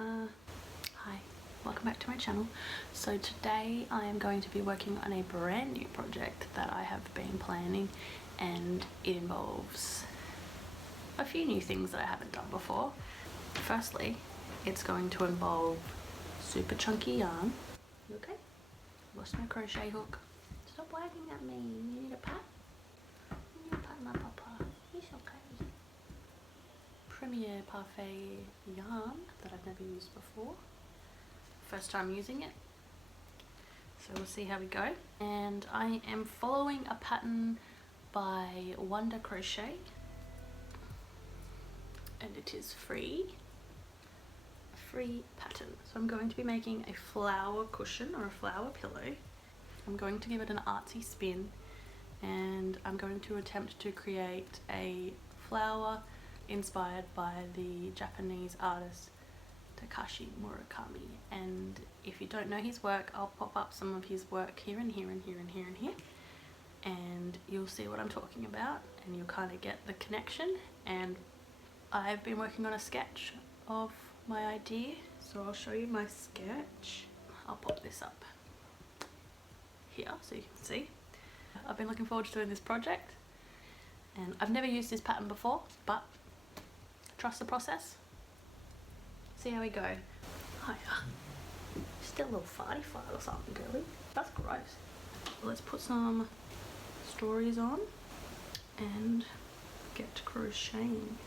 Hi, welcome back to my channel. So today I am going to be working on a brand new project that I have been planning, and it involves a few new things that I haven't done before. Firstly, it's going to involve super chunky yarn. You okay? Lost my crochet hook. Stop wagging at me. You need a pat? You need a pat, my papa. He's okay. Premier Parfait yarn that I've never used before. First time using it. So we'll see how we go. And I am following a pattern by Wonder Crochet. And it is free. A free pattern. So I'm going to be making a flower cushion or a flower pillow. I'm going to give it an artsy spin, and I'm going to attempt to create a flower inspired by the Japanese artist Takashi Murakami. And if you don't know his work, I'll pop up some of his work here and here and here and here and here, and you'll see what I'm talking about, and you'll kind of get the connection. And I've been working on a sketch of my idea, so I'll show you my sketch. I'll pop this up here so you can see. I've been looking forward to doing this project, and I've never used this pattern before, but trust the process. See how we go. Hiya. Still a little farty fart or something, girly. That's gross. Let's put some stories on and get crocheting.